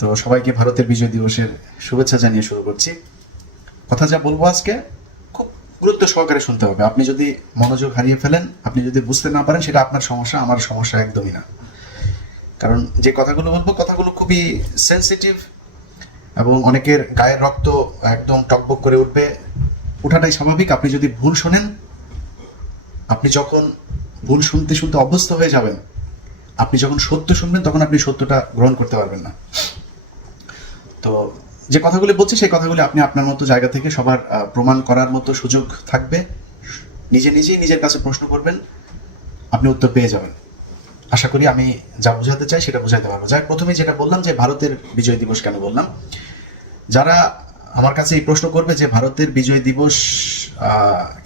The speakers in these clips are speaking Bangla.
তো সবাইকে ভারতের বিজয় দিবসের শুভেচ্ছা জানিয়ে শুরু করছি। কথা যা বলবো আজকে খুব গুরুত্ব সহকারে শুনতে হবে। আপনি যদি মনোযোগ হারিয়ে ফেলেন, আপনি যদি বুঝতে না পারেন, সেটা আপনার সমস্যা, আমার সমস্যা একদমই না। কারণ যে কথাগুলো বলবো, কথাগুলো খুবই সেন্সিটিভ এবং অনেকের গায়ের রক্ত একদম টকবক করে উঠবে। ওঠাটাই স্বাভাবিক। আপনি যদি ভুল শোনেন, আপনি যখন ভুল শুনতে শুনতে অভ্যস্ত হয়ে যাবেন, আপনি যখন সত্য শুনবেন, তখন আপনি সত্যটা গ্রহণ করতে পারবেন না। তো যে কথাগুলি বলছি, সেই কথাগুলি আপনি আপনার মতো জায়গা থেকে সবার প্রমাণ করার মতো সুযোগ থাকবে। নিজেই নিজের কাছে প্রশ্ন করবেন, আপনি উত্তর পেয়ে যাবেন। আশা করি আমি যা বোঝাতে চাই সেটা বোঝাতে পারবো। যাই প্রথমে যেটা বললাম, যে ভারতের বিজয় দিবস কেন বললাম, যারা আমার কাছে এই প্রশ্ন করবে যে ভারতের বিজয় দিবস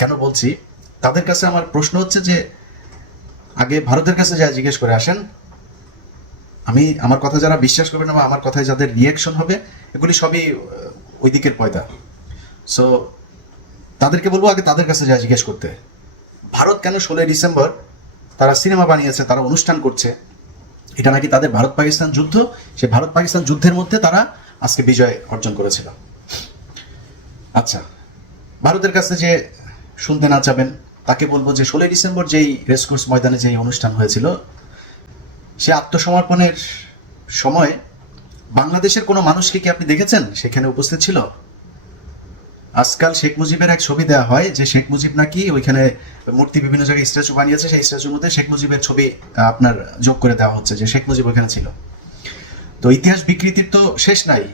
কেন বলছি, তাদের কাছে আমার প্রশ্ন হচ্ছে যে আগে ভারতের কাছে যা জিজ্ঞেস করে আসেন। আমার কথা যারা বিশ্বাস করবে না বা আমার কথায় যাদের রিয়াকশন হবে, এগুলি সবই ওই দিকের পয়দা। সো তাদেরকে বলবো আগে তাদের কাছে যা জিজ্ঞেস করতে। ভারত কেন 16ই ডিসেম্বর তারা সিনেমা বানিয়েছে, তারা অনুষ্ঠান করছে, এটা নাকি তাদের ভারত পাকিস্তান যুদ্ধ, সেই ভারত পাকিস্তান যুদ্ধের মধ্যে তারা আজকে বিজয় অর্জন করেছিল। আচ্ছা, ভারতের কাছে যে শুনতে না চাবেন, তাকে বলবো যে 16ই ডিসেম্বর যেই রেসকোর্স ময়দানে যেই অনুষ্ঠান হয়েছিল, সে আত্মসমর্পণের সময় বাংলাদেশের কোনো মানুষকে কি আপনি দেখেছেন সেখানে উপস্থিত ছিল? আজকাল শেখ মুজিবের এক ছবি দেওয়া হয় যে শেখ মুজিব নাকি ওইখানে মূর্তি বিভিন্ন জায়গায় স্ট্যাচু বানিয়েছে, সেই স্ট্যাচুর মধ্যে শেখ মুজিবের ছবি আপনার যোগ করে দেওয়া হচ্ছে যে শেখ মুজিব ওইখানে ছিল। তো ইতিহাস বিকৃতির তো শেষ নাই।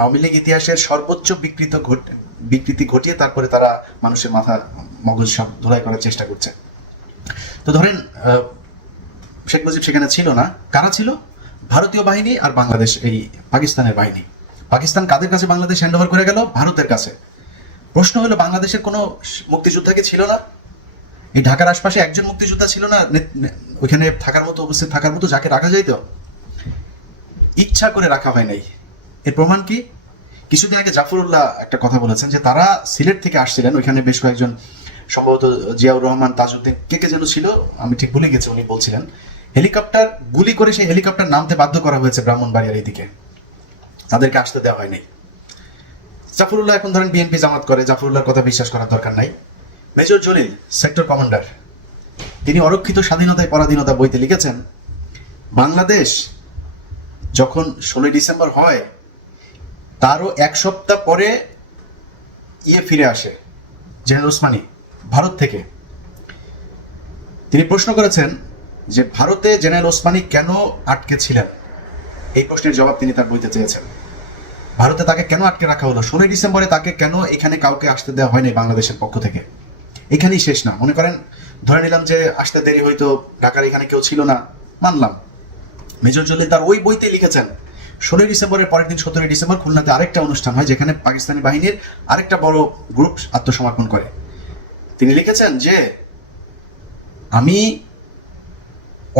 আওয়ামী লীগ ইতিহাসের সর্বোচ্চ বিকৃতি ঘটিয়ে তারপরে তারা মানুষের মাথা মগজ সব ধোলাই করার চেষ্টা করছে। তো ধরেন শেখ মুজিব সেখানে ছিল না, কারা ছিল? ভারতীয় বাহিনী আর বাংলাদেশ, এই পাকিস্তানের বাহিনী। পাকিস্তান কাদের কাছে বাংলাদেশ হ্যান্ড ওভার করে গেল? ভারতের কাছে। প্রশ্ন হলো, বাংলাদেশের কোনো মুক্তিযোদ্ধা কি ছিল না? এই ঢাকার আশপাশে একজন মুক্তিযোদ্ধা ছিল না ওইখানে থাকার মতো, উপস্থিত থাকার মতো, যাকে রাখা যাইতো? ইচ্ছা করে রাখা হয় নাই। এর প্রমাণ কি? কিছুদিন আগে জাফরুল্লাহ একটা কথা বলেছেন যে তারা সিলেট থেকে আসছিলেন, ওইখানে বেশ কয়েকজন, সম্ভবত জিয়াউর রহমান, তাজউদ্দিন, কে যেন ছিল, আমি ঠিক ভুলে গেছি। উনি বলছিলেন হেলিকপ্টার গুলি করে সেই হেলিকপ্টার নামতে বাধ্য করা হয়েছে ব্রাহ্মণবাড়িয়ার এইদিকে, তাদেরকে আসতে দেওয়া হয়নি। জাফরুল্লাহ এখন ধরেন বিএনপি জামাত করে, জাফরুল্লাহর কথা বিশ্বাস করার দরকার নাই। মেজর জলিল, সেক্টর কমান্ডার, তিনি অরক্ষিত স্বাধীনতায় পরাধীনতা বইতে লিখেছেন, বাংলাদেশ যখন 16ই ডিসেম্বর হয়, তারও এক সপ্তাহ পরে ফিরে আসে জেনারেল ওসমানী ভারত থেকে। তিনি প্রশ্ন করেছেন যে ভারতে জেনারেল ওসমানী কেন আটকে ছিলেন, এই প্রশ্নের জবাব তিনি তার বইতে চেয়েছেন। ভারতে তাকে কেন আটকে রাখা হলো? 16ই ডিসেম্বরে তাকে কেন এখানে কাউকে আসতে দেওয়া হয়নি বাংলাদেশের পক্ষ থেকে? এখানেই শেষ না। মনে করেন, ধরে নিলাম যে আসতে দেরি হয়তো, ঢাকার এখানে কেউ ছিল না, মানলাম। মেজর জলিল তার ওই বইতে লিখেছেন 16ই ডিসেম্বরের পরের দিন 17ই ডিসেম্বর খুলনাতে আরেকটা অনুষ্ঠান হয়, যেখানে পাকিস্তানি বাহিনীর আরেকটা বড় গ্রুপ আত্মসমর্পণ করে। তিনি লিখেছেন যে আমি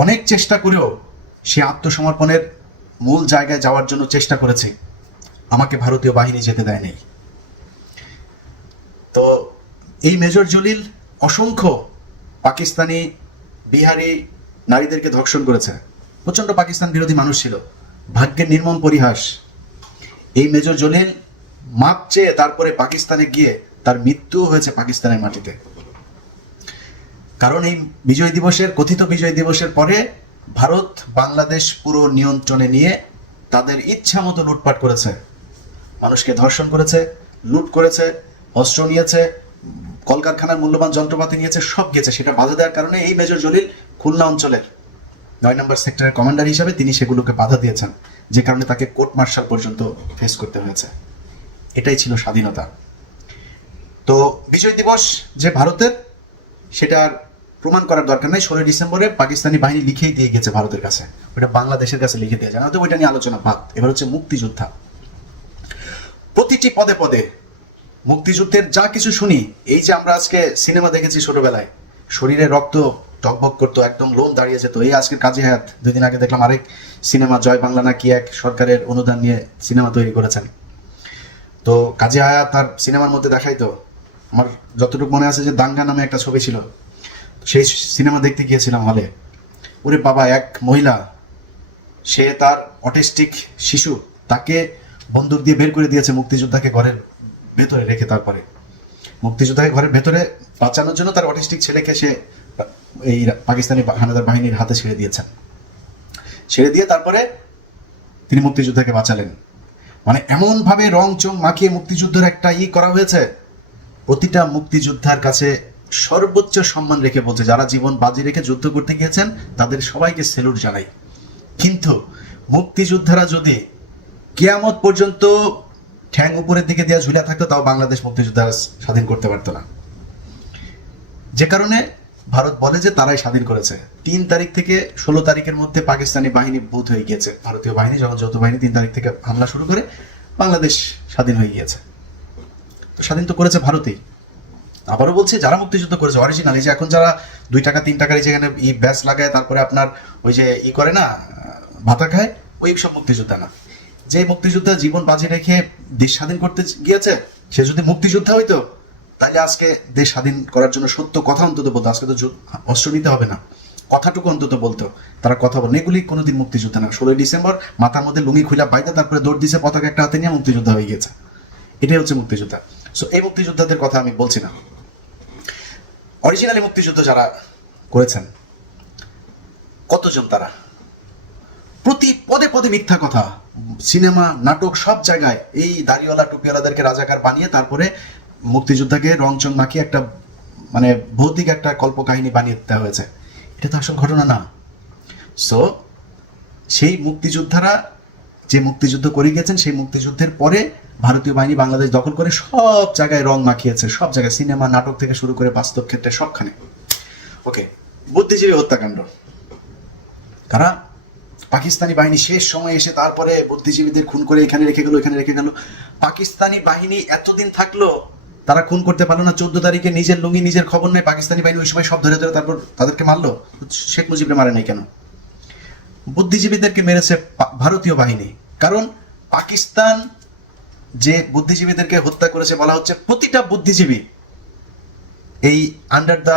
অনেক চেষ্টা করেও সে আত্মসমর্পণের মূল জায়গায় যাওয়ার জন্য চেষ্টা করেছি, আমাকে ভারতীয় বাহিনী যেতে দেয়নি। তো এই মেজর জলিল অসংখ্য পাকিস্তানি, বিহারি নারীদেরকে ধর্ষণ করেছে, প্রচন্ড পাকিস্তান বিরোধী মানুষ ছিল। ভাগ্যের নির্মম পরিহাস, এই মেজর জলিল মাপ চেয়ে তারপরে পাকিস্তানে গিয়ে তার মৃত্যু হয়েছে পাকিস্তানের মাটিতে। কারণ এই বিজয় দিবসের, কথিত বিজয় দিবসের পরে ভারত বাংলাদেশ পুরো নিয়ন্ত্রণে নিয়ে তাদের ইচ্ছা মতো লুটপাট করেছে, মানুষকে ধর্ষণ করেছে, লুট করেছে, অস্ত্র নিয়েছে, কলকারখানার মূল্যবান যন্ত্রপাতি নিয়েছে, সব গেছে। সেটা বাধা দেওয়ার কারণে এই মেজর জলিল খুলনা অঞ্চলের 9 নম্বর সেক্টরের কমান্ডার হিসাবে তিনি সেগুলোকে বাধা দিয়েছেন, যে কারণে তাকে কোর্ট মার্শাল পর্যন্ত ফেস করতে হয়েছে। এটাই ছিল স্বাধীনতা। তো বিজয় দিবস যে ভারতের, সেটার প্রমাণ করার দরকার নাই। 16ই ডিসেম্বরে পাকিস্তানি বাহিনী লিখেই দিয়ে গেছে ভারতের কাছে, ওটা বাংলাদেশের কাছে লিখে দিয়ে যায় না, তো ওইটা নিয়ে আলোচনা বাদ। এবার হচ্ছে মুক্তিযোদ্ধা। প্রতিটি পদে পদে মুক্তিযুদ্ধের যা কিছু শুনি, এই যে আমরা আজকে সিনেমা দেখেছি ছোটবেলায়, শরীরে রক্ত টকবক করতো, একদম লোম দাঁড়িয়ে যেত। এই আজকের কাজী হায়াত, 2 দিন আগে দেখলাম আরেক সিনেমা, জয় বাংলা না কি এক সরকারের অনুদান নিয়ে সিনেমা তৈরি করেছেন। তো কাজী হায়াত তার সিনেমার মধ্যে দেখাইতো, আমার যতটুকু মনে আছে যে দাঙ্গা নামে একটা ছবি ছিল, সেই সিনেমা দেখতে গিয়েছিলাম হলে। ওরে বাবা, এক মহিলা, সে তার অটিস্টিক শিশু, তাকে বন্দুক দিয়ে বের করে দিয়েছে মুক্তিযোদ্ধাকে ঘরের ভেতরে রেখে। তারপরে মুক্তিযোদ্ধাকে ঘরের ভেতরে বাঁচানোর জন্য তার অটিস্টিক ছেলেকে সে এই পাকিস্তানি হানাদার বাহিনীর হাতে ছেড়ে দিয়েছেন। ছেড়ে দিয়ে তারপরে তিনি মুক্তিযোদ্ধাকে বাঁচালেন। মানে এমনভাবে রং চং মাখিয়ে মুক্তিযুদ্ধের একটা করা হয়েছে, প্রতিটা মুক্তিযোদ্ধার কাছে সর্বোচ্চ সম্মান রেখে বলছে, যারা জীবন বাজি রেখে যুদ্ধ করতে গিয়েছেন তাদের সবাইকে স্যালুট জানাই। কিন্তু মুক্তিযোদ্ধারা যদি কিয়ামত পর্যন্ত ঠ্যাং উপরের দিকে দেওয়া ঝুলে থাকতো, তাও বাংলাদেশ মুক্তিযোদ্ধারা স্বাধীন করতে পারতো না। যে কারণে ভারত বলে যে তারাই স্বাধীন করেছে। 3 তারিখ থেকে 16 তারিখের মধ্যে পাকিস্তানি বাহিনী বুথ হয়ে গিয়েছে। ভারতীয় বাহিনী যখন যৌথ বাহিনী 3 তারিখ থেকে হামলা শুরু করে, বাংলাদেশ স্বাধীন হয়ে গিয়েছে। তো স্বাধীন তো করেছে ভারতেই। আবারও বলছি, যারা মুক্তিযুদ্ধ করেছে অরিজিনাল, এই যে এখন যারা 2 টাকা 3 টাকার যেখানে ব্যাস লাগায়, তারপরে আপনার ওই যে করে না ভাতা খায়, ওই সব মুক্তিযোদ্ধা না। যে মুক্তিযোদ্ধা জীবন বাজি রেখে দেশ স্বাধীন করতে গিয়েছে, সে যদি মুক্তিযোদ্ধা হইতো তাহলে আজকে দেশ স্বাধীন করার জন্য সত্য কথা অন্তত বলতো। আজকে তো অস্ত্র নিতে হবে না, কথাটুকু অন্তত বলতো। তারা কথা বলে, এগুলি কোনোদিন মুক্তিযোদ্ধা না। 16 ডিসেম্বর মাথার মধ্যে লুঙ্গি খুলা বাইতে তারপরে দৌড় দিছে, পতাকা একটা হাতে নিয়ে মুক্তিযোদ্ধা হয়ে গেছে। এটাই হচ্ছে মুক্তিযোদ্ধা। সো এই মুক্তিযোদ্ধাদের কথা আমি বলছি না। অরিজিনালি মুক্তিযুদ্ধ যারা করেছেন কতজন, তারা প্রতি পদে পদে মিথ্যা কথা, সিনেমা নাটক সব জায়গায় এই দাড়িওয়ালা টুপিওয়ালাদেরকে রাজাকার বানিয়ে তারপরে মুক্তিযোদ্ধাকে রংচং মাখিয়ে একটা মানে ভৌতিক একটা কল্পকাহিনী বানিয়ে দেওয়া হয়েছে। এটা তো আসল ঘটনা না। সো সেই মুক্তিযোদ্ধারা যে মুক্তিযুদ্ধ করে গেছেন, সেই মুক্তিযুদ্ধের পরে ভারতীয় বাহিনী বাংলাদেশ দখল করে সব জায়গায় রং মাখিয়েছে, সব জায়গায় সিনেমা নাটক থেকে শুরু করে বাস্তব ক্ষেত্রে সবখানে। ওকে, বুদ্ধিজীবী হত্যাকাণ্ড কারা? পাকিস্তানি বাহিনী শেষ সময় এসে তারপরে বুদ্ধিজীবীদের খুন করে এখানে রেখে গেল, এখানে রেখে গেল। পাকিস্তানি বাহিনী এতদিন থাকলো, তারা খুন করতে পারলো না। 14 তারিখে নিজের লুঙ্গি নিজের খবর নেই, পাকিস্তানি বাহিনী ওই সময় সব ধরে ধরে তারপর তাদেরকে মারলো। শেখ মুজিবরে মারে নাই কেন? বুদ্ধিজীবীদেরকে মেরেছে ভারতীয় বাহিনী। কারণ পাকিস্তান যে বুদ্ধিজীবীদেরকে হত্যা করেছে, বলা হচ্ছে প্রতিটা বুদ্ধিজীবী এই আন্ডার দ্য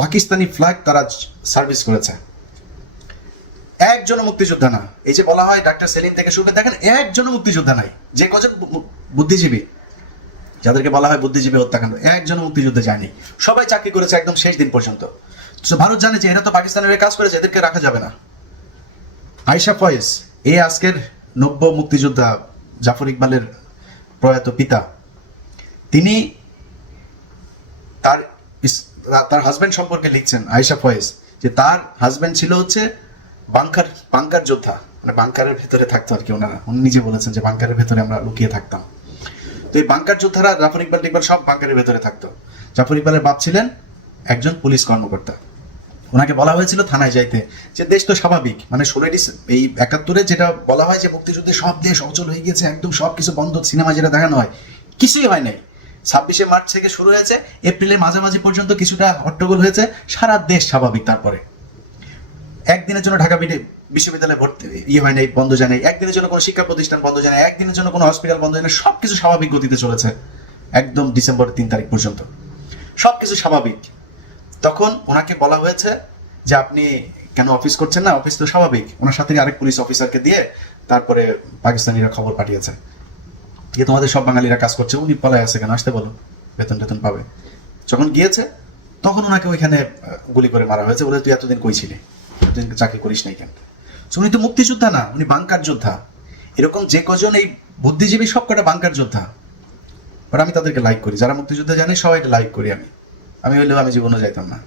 পাকিস্তানি ফ্ল্যাগ তারা সার্ভিস করেছে। একজনও মুক্তিযোদ্ধা না। এই যে বলা হয় ডাক্তার সেলিম থেকে শুরু করে দেখেন, একজনও মুক্তিযোদ্ধা নাই। যে কজন বুদ্ধিজীবী, যাদেরকে বলা হয় বুদ্ধিজীবী হত্যাকাণ্ড, একজনও মুক্তিযুদ্ধে যায়নি। সবাই চাকরি করেছে একদম শেষ দিন পর্যন্ত। তো ভারত জানে যে এরা তো পাকিস্তানের কাজ করেছে, এদেরকে রাখা যাবে না। আয়েশা ফয়েজ, এই আজকের নব্য মুক্তিযোদ্ধা জাফর ইকবালের প্রয়াত পিতা, তিনি তার হাজবেন্ড সম্পর্কে লিখছেন, আয়েশা ফয়েজ, যে তার হাজবেন্ড ছিল হচ্ছে বাংকার যোদ্ধা, মানে বাংকারের ভেতরে থাকতো আর কি। ওনারা উনি নিজে বলেছেন যে বাংকারের ভেতরে আমরা লুকিয়ে থাকতাম। তো এই বাংকার যোদ্ধারা জাফর ইকবাল সব বাংকারের ভেতরে থাকতো। জাফর ইকবালের বাপ ছিলেন একজন পুলিশ কর্মকর্তা। ওনাকে বলা হয়েছিল থানায় যাইতে, যে দেশ তো স্বাভাবিক, মানে 16 এই 71-এ যেটা বলা হয় যে মুক্তিযুদ্ধে সব দেশ অচল হয়ে গেছে, একদম সব কিছু বন্ধ, সিনেমা যেটা দেখানো হয় কিছুই হয় নাই। 26শে মার্চ থেকে শুরু হয়েছে, এপ্রিলের মাঝামাঝি পর্যন্ত কিছুটা হট্টগোল হয়েছে, সারা দেশ স্বাভাবিক। তারপরে একদিনের জন্য ঢাকা বিশ্ববিদ্যালয়ে ভর্তি হয় নাই, বন্ধ যায় নাই। একদিনের জন্য কোনো শিক্ষা প্রতিষ্ঠান বন্ধ যায় নাই, একদিনের জন্য কোনো হসপিটাল বন্ধ যায় না। সবকিছু স্বাভাবিক গতিতে চলেছে একদম ডিসেম্বরের 3 তারিখ পর্যন্ত, সবকিছু স্বাভাবিক। তখন ওনাকে বলা হয়েছে যে আপনি কেন অফিস করছেন না? অফিস তো স্বাভাবিক। ওনার সাথে আরেক পুলিশ অফিসারকে দিয়ে তারপরে পাকিস্তানিরা খবর পাঠিয়েছে যে তোমাদের সব বাঙালিরা কাজ করছে, উনি পলায় আছে কেন, আসতে বলো, বেতন টেতন পাবে। যখন গিয়েছে তখন ওনাকে ওইখানে গুলি করে মারা হয়েছে। বলে তুই এতদিন কই ছিলি, এতদিন চাকরি করিস নাই কেন? উনি তো মুক্তিযোদ্ধা না, উনি বাংকার যোদ্ধা। এরকম যে কজন এই বুদ্ধিজীবী সব কটা বাংকার যোদ্ধা। বাট আমি তাদেরকে লাইক করি, যারা মুক্তিযুদ্ধে জানে সবাইকে লাইক করি। আমি হইলেও আমি জীবনও যাইতাম না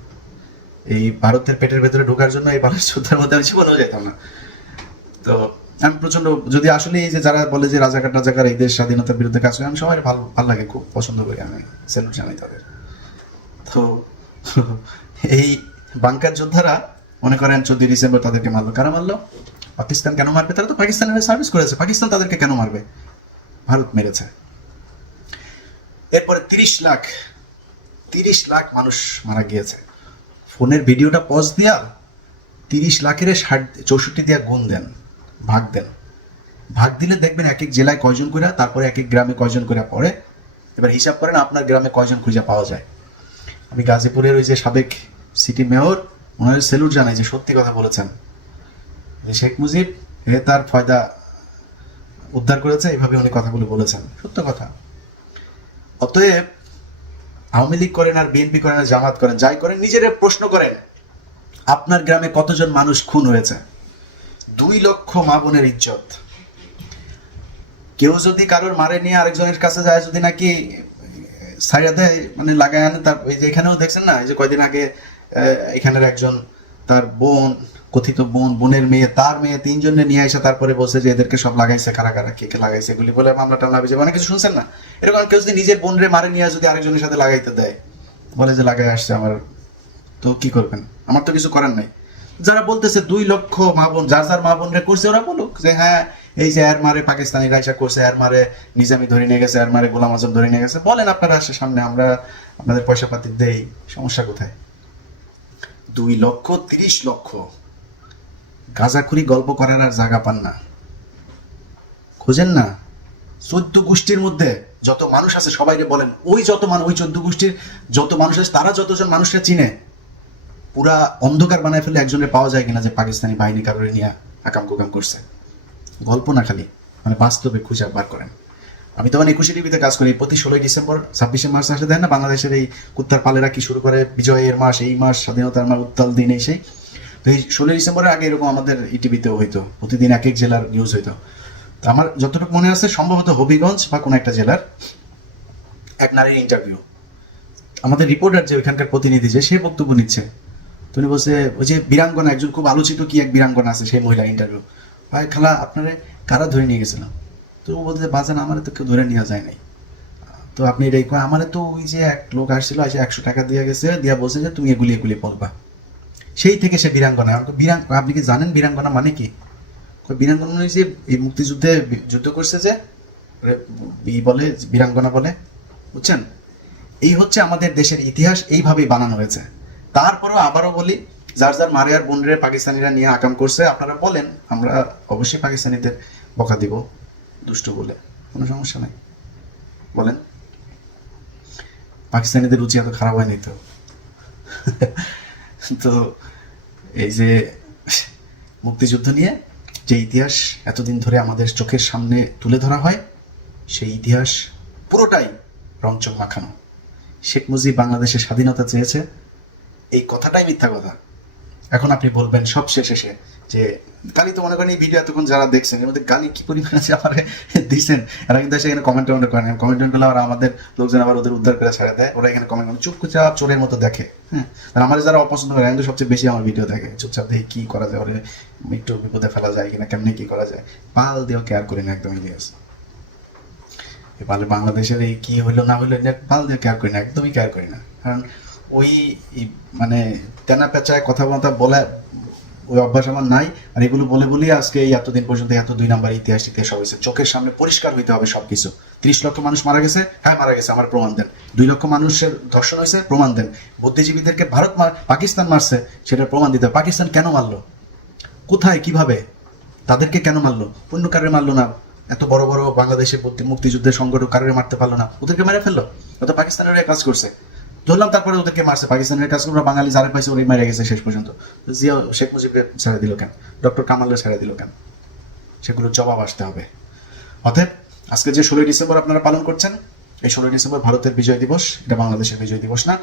এই ভারতের পেটের ভেতরে ঢোকার জন্য। এই বাংলাদেশ যুদ্ধের মধ্যে আমি জীবনেও যেতাম না। তো আমি প্রচন্ড, যদি আসলে এই যে যারা বলে যে রাজাকার এই দেশ স্বাধীনতার বিরুদ্ধে কাজ করে, আমি সবাই ভালো লাগে, খুব পছন্দ করি, আমি স্যালুট জানাই তাদের। তো এই বাংকার যোদ্ধারা মনে করেন 14 ডিসেম্বর তাদেরকে মারলো। কারা মারলো? পাকিস্তান। কেন মারবে? তারা তো পাকিস্তানের সার্ভিস করেছে। পাকিস্তান তাদেরকে কেন মারবে? ভারত মেরেছে। এরপরে 30 লাখ মানুষ মারা গিয়েছে। ফোনের ভিডিওটা পজ দিয়া 30 লাখের 64 দিয়া গুণ দেন, ভাগ দিলে দেখবেন এক এক জেলায় কয়জন করে, তারপরে এক এক গ্রামে কয়জন করে পড়ে। এবার হিসাব করেন আপনার গ্রামে কয়জন খুঁজে পাওয়া যায়। আমি গাজীপুরের ওই যে সাবেক সিটি মেয়র, ওনার স্যালুট জানাই যে সত্যি কথা বলেছেন। শেখ মুজিব তার ফয়দা উদ্ধার করেছে, এইভাবে উনি কথাগুলো বলেছেন, সত্য কথা। অতএব আওয়ামী লীগ করেন আর বিএনপি করেন আর জামাত করেন, যাই করেন, নিজেরা প্রশ্ন করেন আপনার গ্রামে কতজন মানুষ খুন হয়েছে? 2 লক্ষ মা বোনের ইজ্জত। কেউ যদি কারোর মারে নিয়ে আরেকজনের কাছে যায়, যদি নাকি ছাইড়া দেয়, মানে লাগায় আনে, তার এই যে এখানেও দেখছেন না, এই যে কয়দিন আগে এখানের একজন তার বোন, কথিত বোনের মেয়ে, তার মেয়ে 3 জনে নিয়ে এসে তারপরে বলছে যে এদেরকে সব লাগাইছে, কারা কারা কে কে লাগাইছে এগুলি বলে মামলা টামলা হবে। অনেক কিছু শুনছেন না? এরকম কেউ যদি নিজের বোনরে মারে নিয়ে যদি আরেকজনের সাথে লাগাইতে দেয়, বলে যে লাগাই আসছে আমার, তো কি করবেন? আমার তো কিছু করার নাই। যারা বলতেছে 2 লক্ষ মা বোন, যার যার মা বোনরে করছে, ওরা বলুক যে হ্যাঁ এই যে এর মারে পাকিস্তানি রাইসা করছে, এর মারে নিজামি ধরে নিয়ে গেছে, এর মারে গোলাম আজম ধরে নিয়ে গেছে, বলেন আপনারা আসে সামনে, আমরা আপনাদের পয়সা পাতি দেই, সমস্যা কোথায়? 2 লক্ষ 30 লক্ষ গাঁজাখুরি গল্প করার আর জায়গা পান না, খুঁজেন না। 14 গোষ্ঠীর মধ্যে যত মানুষ আছে সবাইকে বলেন, ওই যত মানুষ, ওই 14 গোষ্ঠীর যত মানুষ আছে, তারা যতজন মানুষরা চিনে, পুরা অন্ধকার বানায় ফেলে একজনের পাওয়া যায় কিনা যে পাকিস্তানি বাহিনী কারোর নিয়ে আকাম কুকাম করছে। গল্প না খালি, মানে বাস্তবে খুঁজে বার করেন। আমি তখন 21 টিভিতে কাজ করি, প্রতি 16 ডিসেম্বর 26 মার্চ আসলে দেয় না, বাংলাদেশের এই কুত্তার পালেরা কি শুরু করে, বিজয়ের মাস, এই মাস, স্বাধীনতার মাস, উত্তাল দিন, এই সেই। তো এই 16 ডিসেম্বরের আগে এরকম আমাদের ইটিভিতেও হইতো, প্রতিদিন এক এক জেলার নিউজ হইতো। তো আমার যতটুকু মনে আছে, সম্ভবত হবিগঞ্জ বা কোনো একটা জেলার এক নারীর ইন্টারভিউ, আমাদের রিপোর্টার যে ওইখানকার প্রতিনিধি, যে সে বক্তব্য নিচ্ছে, তুমি বলছে ওই যে বীরাঙ্গনা, একজন খুব আলোচিত কি এক বীরাঙ্গনা আছে, সেই মহিলা ইন্টারভিউ, ভাই খালা আপনারে কারা ধরে নিয়ে গেছিল? তো ও বলতে, বাজান আমার তো কেউ ধরে নেওয়া যায় নাই। তো আপনি এটাই কয়, আমার তো ওই যে এক লোক আসছিল, এসে 100 টাকা দিয়ে গেছে, দিয়া বলছে যে তুমি এগুলি এগুলি বলবা। সেই থেকে সে বীরাঙ্গনা। আপনি কি জানেন বীরাঙ্গনা মানে কি? বীরাঙ্গনা মানে যে এই মুক্তিযুদ্ধে যুদ্ধ করছে, যে বলে বীরাঙ্গনা বলে, বুঝছেন? এই হচ্ছে আমাদের দেশের ইতিহাস, এইভাবেই বানানো হয়েছে। তারপরেও আবারও বলি, যার যার মারে আর বোনরে পাকিস্তানিরা নিয়ে আকাম করছে, আপনারা বলেন, আমরা অবশ্যই পাকিস্তানিদের বকা দিব দুষ্ট বলে, কোনো সমস্যা নাই, বলেন। পাকিস্তানিদের রুচি এত খারাপ হয়নি তো। তো এই যে মুক্তিযুদ্ধ নিয়ে যে ইতিহাস এতদিন ধরে আমাদের চোখের সামনে তুলে ধরা হয়, সেই ইতিহাস পুরোটাই রংচং মাখানো। শেখ মুজিব বাংলাদেশের স্বাধীনতা চেয়েছে, এই কথাটাই মিথ্যা কথা। এখন আপনি বলবেন সব শেষে যে গালি, তো মনে করেন এই ভিডিও এতক্ষণ যারা দেখছেন এর মধ্যে গালি কি পরিমাণ আছে আমার দিচ্ছেন, এরা কিন্তু সেখানে কমেন্ট করেন, কমেন্ট করলে আবার আমাদের লোকজন আবার ওদের উদ্ধার করে ছেড়ে দেয়, ওরা এখানে কমেন্ট চুপচাপ চোরের মতো দেখে। হ্যাঁ, আর আমাদের যারা অপছন্দ করে কিন্তু সবচেয়ে বেশি আমার ভিডিও দেখে, চুপচাপ দেখে কি করা যায়, ওরে একটু বিপদে ফেলা যায় কিনা, কেমনি কি করা যায়, পাল দিয়েও কেয়ার করি না, একদমই দিয়েছে। পালে বাংলাদেশের এই কি হইলো না হইলো, পাল দিয়ে কেয়ার করি না, একদমই কেয়ার করি না। কারণ ওই মানে তেনা পেঁচায় কথা বলা ওই অভ্যাস আমার নাই। আর এগুলো বলে বলি আজকে এই এতদিন পর্যন্ত এত 2 নাম্বার ইতিহাস হয়েছে। চোখের সামনে পরিষ্কার হইতে হবে সবকিছু। 30 লক্ষ মানুষ মারা গেছে, হ্যাঁ মারা গেছে, আমার প্রমাণ দেন। 2 লক্ষ মানুষের ধর্ষণ হয়েছে, প্রমাণ দেন। বুদ্ধিজীবীদেরকে পাকিস্তান মারছে, সেটার প্রমাণ দিতে হবে। পাকিস্তান কেন মারলো, কোথায়, কিভাবে, তাদেরকে কেন মারলো, অন্য কারে মারলো না? এত বড় বড় বাংলাদেশের মুক্তিযুদ্ধের সংগঠন কারে মারতে পারলো না, ওদেরকে মেরে ফেললো। অত পাকিস্তানের কাজ করছে, ধরলাম, তারপরে ওদেরকে মারছে। পাকিস্তানের কাজ করে বাঙালি যারা পাইছে ওরাই মারা গেছে শেষ পর্যন্ত। জিয়া শেখ মুজিবকে ছেড়ে দিল কেন, ডক্টর কামালকে ছেড়ে দিল কেন? সেগুলোর জবাব আসতে হবে। অতএব আজকে যে 16 ডিসেম্বর আপনারা পালন করছেন, এই 16 ডিসেম্বর ভারতের বিজয় দিবস, এটা বাংলাদেশের বিজয় দিবস না।